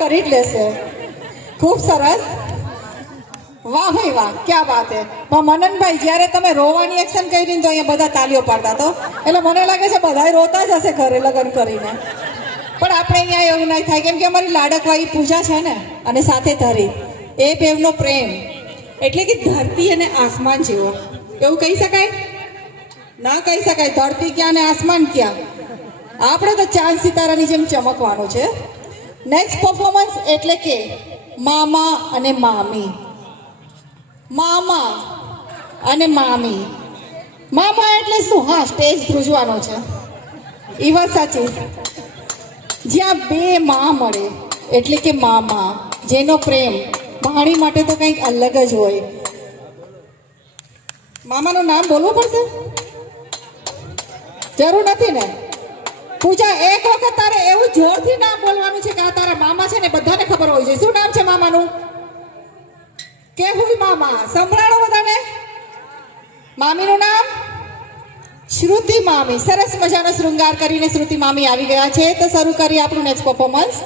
કરી જ લેશે. ખૂબ સરસ, વાહ ભાઈ વાહ, ક્યાં વાત હે. મનનભાઈ, જ્યારે તમે રોવાની એક્શન કરી તો અહીંયા બધા તાલીઓ પાડતા તો, એટલે મને લાગે છે બધા રોતા જ હશે ઘરે લગ્ન કરીને. પણ આપણે અહીંયા એવું નહીં થાય, કેમ કે અમારી લાડકવાઈ પૂજા છે ને, અને સાથે ધરી એ બેવનો પ્રેમ એટલે કે ધરતી અને આસમાન જેવો. એવું કહી શકાય? ના કહી શકાય. ધરતી ક્યાં ને આસમાન ક્યાં. આપણે તો ચાંદ સિતારાની જેમ ચમકવાનું છે. નેક્સ્ટ પરફોર્મન્સ એટલે કે મામા અને મામી. મામા અને મામી. મામા એટલે શું? હા, સ્ટેજ ધ્રુજવાનો છે. એ વાત સાચી. જ્યાં બે માં મળે એટલે કે મામા, જેનો પ્રેમ ભાણી માટે તો કંઈક અલગ જ હોય. મામાનું નામ બોલવું પડશે? જરૂર નથી ને? પૂજા, એક વખત તારે એવું જોરથી નામ બોલવાનું છે કે આ તારા મામા છે ને બધાને ખબર હોય છે. શું નામ છે મામાનું? કેહુલ મામા. સંભળાણો બધાને. મામીનું નામ શ્રુતિ મામી. સરસ મજાનો શૃંગાર કરીને શ્રુતિ મામી આવી ગયા છે. તો શરૂ કરીએ આપણું નેક્સ્ટ પરફોર્મન્સ.